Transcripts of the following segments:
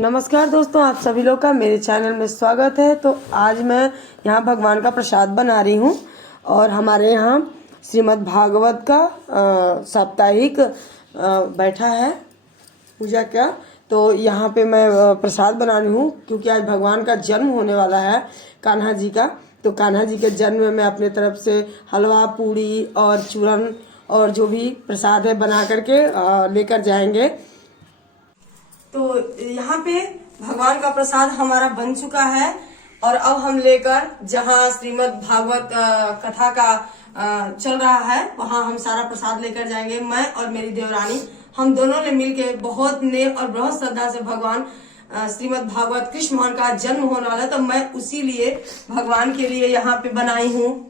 नमस्कार दोस्तों, आप सभी लोग का मेरे चैनल में स्वागत है। तो आज मैं यहाँ भगवान का प्रसाद बना रही हूँ और हमारे यहाँ श्रीमद् भागवत का साप्ताहिक बैठा है पूजा का। तो यहाँ पे मैं प्रसाद बना रही हूँ क्योंकि आज भगवान का जन्म होने वाला है, कान्हा जी का। तो कान्हा जी के जन्म में मैं अपने तरफ से हलवा, पूड़ी और चूरन और जो भी प्रसाद है बना करके लेकर जाएंगे। तो यहाँ पे भगवान का प्रसाद हमारा बन चुका है और अब हम लेकर जहाँ श्रीमद् भागवत कथा का चल रहा है वहाँ हम सारा प्रसाद लेकर जाएंगे। मैं और मेरी देवरानी हम दोनों ने मिलके बहुत नेक और बहुत श्रद्धा से भगवान श्रीमद् भागवत कृष्ण भगवान का जन्म होने वाला है, तो मैं उसी लिए भगवान के लिए यहाँ पे बनाई हूँ।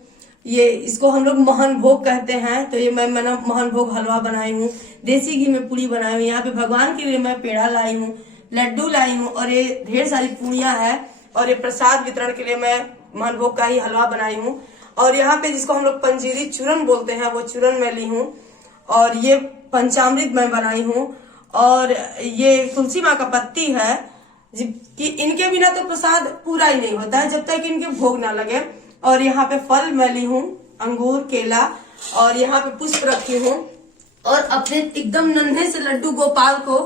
ये इसको हम लोग मोहन भोग कहते हैं। तो ये मैं मोहन भोग हलवा बनाई हूँ, देसी घी में पूड़ी बनाई हूँ। यहाँ पे भगवान के लिए मैं पेड़ा लाई हूँ, लड्डू लाई हूँ और ये ढेर सारी पूड़ियाँ हैं। और ये प्रसाद वितरण के लिए मैं मोहन भोग का ही हलवा बनाई हूँ। और यहाँ पे जिसको हम लोग पंजीरी चूरन बोलते हैं वो चूरन मैं ली हूँ। और ये पंचामृत मैं बनाई हूँ। और ये तुलसी माँ का पत्ती है कि इनके बिना तो प्रसाद पूरा ही नहीं होता है जब तक इनके भोग ना लगे। और यहाँ पे फल मैं ली हूँ, अंगूर, केला। और यहाँ पे पुष्प रखी हूँ और अपने एकदम नन्हे से लड्डू गोपाल को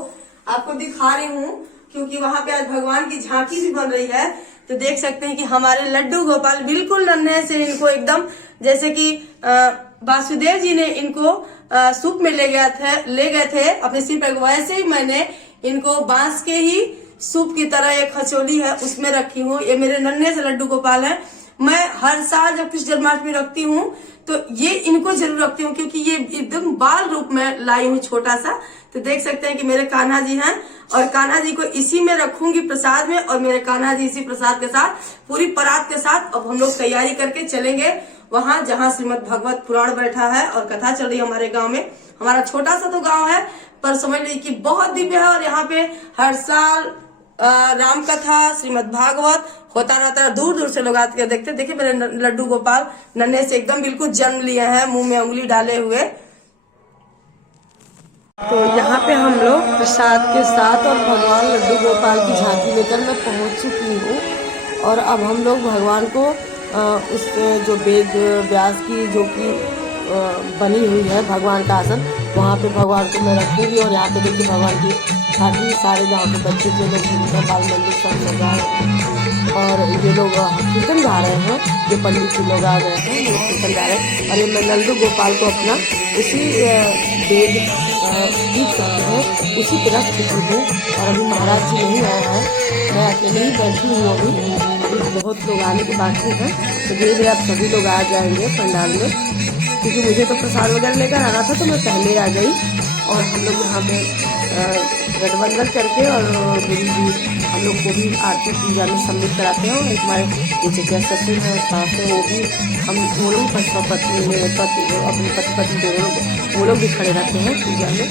आपको दिखा रही हूँ क्योंकि वहां पे आज भगवान की झांकी भी बन रही है। तो देख सकते हैं कि हमारे लड्डू गोपाल बिल्कुल नन्हे से, इनको एकदम जैसे कि वासुदेव जी ने इनको सूप में ले गए थे अपने सिर पर, वैसे ही मैंने इनको बांस के ही सूप की तरह एक खचोली है उसमें रखी हूँ। ये मेरे नन्हे से लड्डू गोपाल है। मैं हर साल जब कृष्ण जन्माष्टमी रखती हूँ तो ये इनको जरूर रखती हूँ क्योंकि ये एकदम बाल रूप में लाई हूँ छोटा सा। तो देख सकते हैं कि मेरे कान्हा जी हैं और कान्हा जी को इसी में रखूंगी प्रसाद में। और मेरे कान्हा जी इसी प्रसाद के साथ पूरी परात के साथ अब हम लोग तैयारी करके चलेंगे वहां जहाँ श्रीमद् भागवत पुराण बैठा है और कथा चल रही है हमारे गाँव में। हमारा छोटा सा तो गाँव है पर समझ लीजिए कि बहुत दिव्य है। और यहाँ पे हर साल राम कथा, श्रीमद् भागवत होता रहता है। दूर दूर से लोग आते देखते। देखिए मेरे लड्डू गोपाल नन्हे से एकदम बिल्कुल जन्म लिए हैं, मुंह में उंगली डाले हुए। तो यहाँ पे हम लोग प्रसाद के साथ और भगवान लड्डू गोपाल की झांकी लेकर मैं पहुँच चुकी हूँ। और अब हम लोग भगवान को उस जो वेद व्यास की जो कि बनी हुई है भगवान का आसन, वहाँ पे भगवान को मैं रखूँगी। और यहाँ पे देखिए भगवान की झांकी सारे गाँव के बच्चे जो लोग बाल मंदिर सब लगा है और ये लोग कीर्तन गा रहे हैं। जो पंडित जी लोग आ गए हैं ये कीर्तन गा रहे हैं। और ये मैं लड्डू गोपाल को अपना उसी वेद गीत करते हैं उसी पे रख चुकी हूँ। और अभी महाराज जी नहीं आए हैं, मैं अकेले ही बैठी हूँ। अभी बहुत लोग आने के बाकी हैं तो धीरे धीरे आप सभी लोग आ जाएंगे पंडाल में क्योंकि मुझे तो प्रसाद वगैरह लेकर आना था तो मैं पहले आ गई। और हम लोग यहाँ पे गठबंधन करके और गुरु जी हम लोग को भी आरती पूजा में सम्मिलित कराते हैं। और हमारे जो चचा ससुर हैं सास है वो भी हम वो लोग पत्नी अपने पति दोनों वो लोग भी खड़े रहते हैं पूजा में।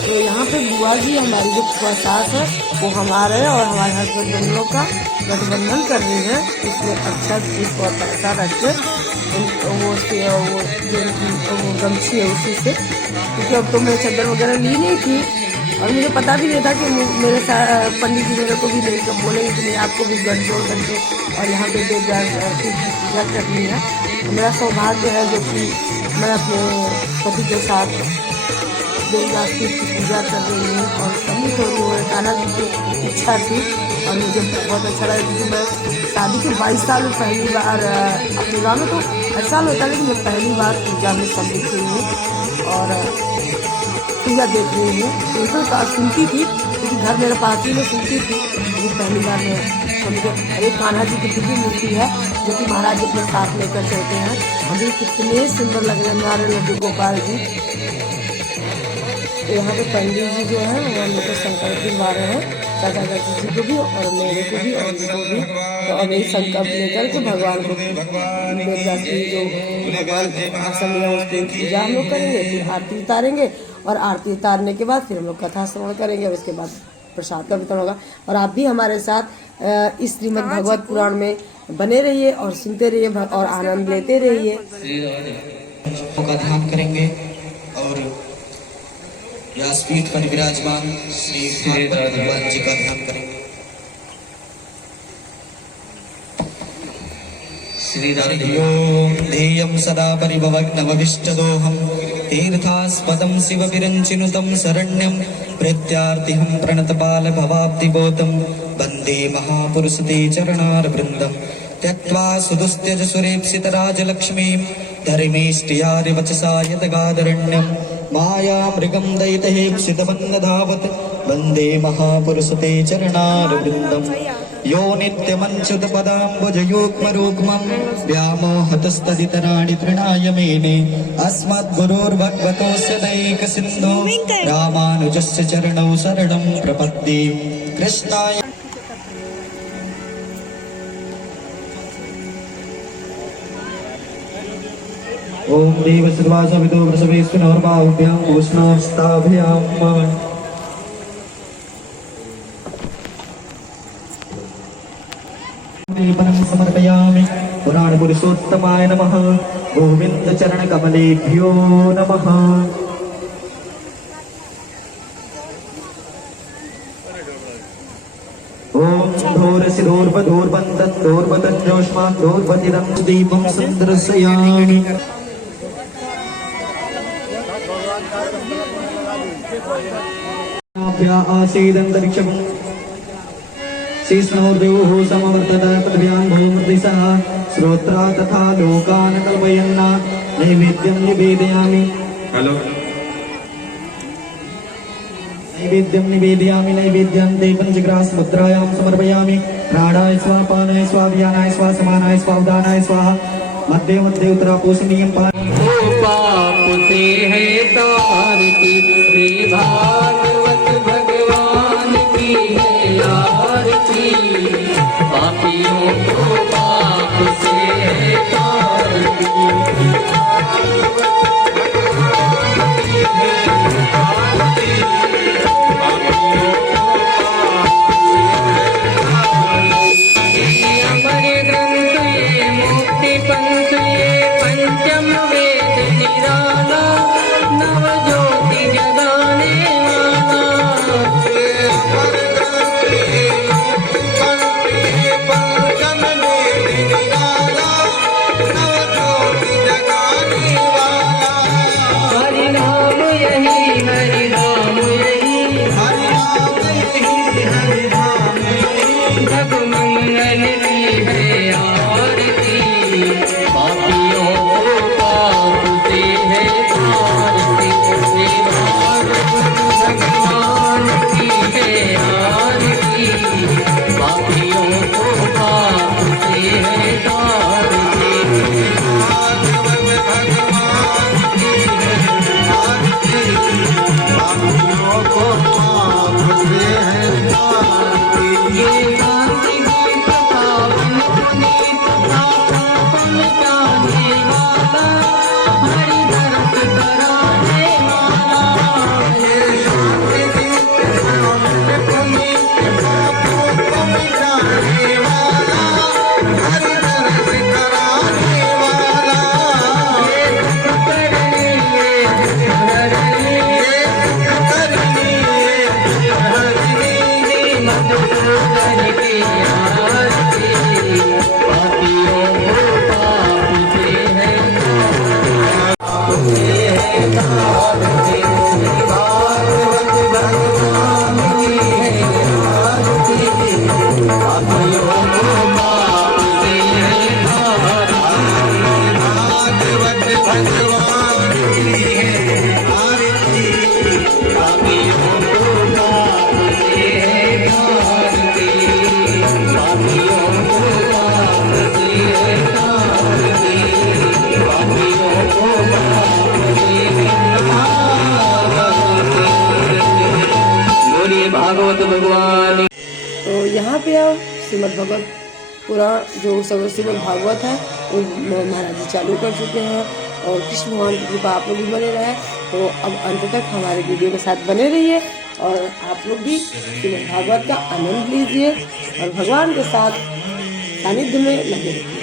तो यहाँ पे बुआ जी हमारी जो सास है वो हमारे और हमारे हस्बैंड दोनों का गठबंधन कर रही है। इसमें अच्छा चीज और पैसा रख के वो गमछी है उसी से, क्योंकि अब तो मैं चादर वगैरह ली नहीं थी और मुझे पता भी नहीं था कि मेरे पंडित जी मेरे को भी नहीं कब बोलेंगे कि नहीं आपको भी गठजोड़ करके और यहाँ पे पूजा करनी है। तो मेरा सौभाग्य है जो कि मैं अपने पति के साथ देवदास की पूजा कर रही हूँ और सम्मिलित हो रही हूँ। कान्हा जी की इच्छा थी और मुझे बहुत अच्छा लगा क्योंकि मैं शादी के 22 साल में पहली बार अपने गाँव में तो हर साल होता है लेकिन मैं पहली बार पूजा में सम्मिलित हुई हूँ और पूजा देख रही हूँ। तो सुनती थी क्योंकि घर मेरे पास ही में सुनती थी लेकिन पहली बार मैं समझे। एक कान्हा जी की दिव्य मूर्ति है जो कि महाराज अपने साथ लेकर चलते हैं। अभी कितने सुंदर लग रहे हैं हमारे लड्डू गोपाल जी। तो यहाँ पे पंडित जी जो है वो हम लोग को संकल्प दिलवा रहे हैं, चाचा चाची जी को भी और मेरे को भी और उनको भी। तो अब यही संकल्प लेकर के भगवान को वेदव्यास की जो भगवान आसन लिया उसकी पूजा हम लोग करेंगे, फिर आरती उतारेंगे और आरती उतारने के बाद फिर हम लोग कथा श्रवण करेंगे और उसके बाद प्रसाद का वितरण होगा। और आप भी हमारे साथ इस श्रीमद् भागवत पुराण में बने रहिए और सुनते रहिए और आनंद लेते रहिए। का ध्यान करेंगे और व्यासपीठ पर विराजमान श्री भागवत भगवान जी का ध्यान करेंगे। श्री ओम ध्येयं सदा परिभवग्नवविष्टदोहं तीर्थास्पदं शिवविरञ्चिनुतं शरण्यं प्रत्यार्तिहं प्रणतपालभवाब्धिबोधं वन्दे महापुरुषते चरणारविन्दं त्यक्त्वा सुदुस्त्यजसुरेप्सितराजलक्ष्मीं धर्मीष्टियादिवचसा यदगादरण्यं मायामृगं दयितहेप्सितवन्नधावत् वन्दे महापुरुषते चरणारविन्दं यो नित्यमञ्च्युतपदाम्बुजयुग्मरुग्मं व्यामोहतस्तदितराणि तृणाय मेने अस्मद्गुरोर्भगवतोऽस्य दैकसिन्धो रामानुजस्य चरणौ शरणं प्रपद्ये कृष्णाय। ओम देवसर्वासविदो वृषभेश्वरबाहुभ्यां भूषणास्ताभ्यां परं समर्पयामि। पुराण पुरुषोत्तमाय नमः। गोविंद चरण कमलेभ्यो नमः। ओम धोरसिधोर्वधोर्बन्धोर्बतञ्जोष्मान्दोर्वतिरं दीपं सन्दर्शयामि। आसीदन्तरिक्षं शेषनोर्देवः समवर्तत पृथिव्यां भूमृतिसः श्रोत्रा तथा लोकान् कल्पयन्ना नैवेद्यं निवेदयामि। नैवेद्यं ते पञ्चग्रासमुद्रायां समर्पयामि। प्राणाय स्वाहा पानाय स्वाहा व्यानाय स्वाहा समानाय स्वाहा उदानाय स्वाहा मध्ये मध्ये उत्तरापोषणीयं पाप से है तारती श्री भागवत भगवान की है आरती। पापियों को पाप से है तारती अमर ग्रंथ ये मुक्ति पंथ ये पंचम वेद निराला नव ज्योति जगाने वाला हरि नाम यही हरि नाम यही जग मंगल की है आरती। पापियों को पाप से है तारती श्री भागवत भगवान की है आरती। पापियों को पाप से है तारती ये शांति गीत पावन पुनीत पापन मिटाने वाला हरि दर्श कराने वाला। ये शांति गीत पावन पुनीत पापों को मिटाने वाला हरि दर्श कराने वाला। ये सुख करनी ये हरनी ये सुख करनी ये हरनी मधुसूदन की आरती। पापियों को पाप से है तारती श्री भागवत भगवान की है आरती। पापियों को पाप से है भागवत भगवान की है आरती। पापियों को पाप से है तारती। पापियों को पाप से है तारती। पापियों को पाप से है तारती। बोलिए भागवत भगवान। तो यहाँ पे अब श्रीमद् भगवत पुराण जो श्रीमद् भागवत है वो महाराज जी चालू कर चुके हैं और कृष्ण भगवान की कृपा आप लोग भी बने रहे। तो अब अंत तक हमारे वीडियो के साथ बने रहिए और आप लोग भी श्रीमद् भागवत का आनंद लीजिए और भगवान के साथ सानिध्य में लगे रहिए।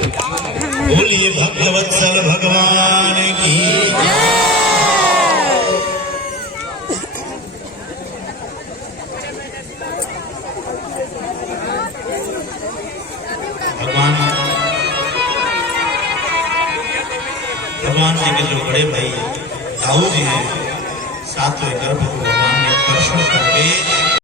बोलिए भक्तवत्सल भगवान की भगवान जी के जो बड़े भाई दाऊ जी हैं, साथ लेकर भगवान ने दर्शन करके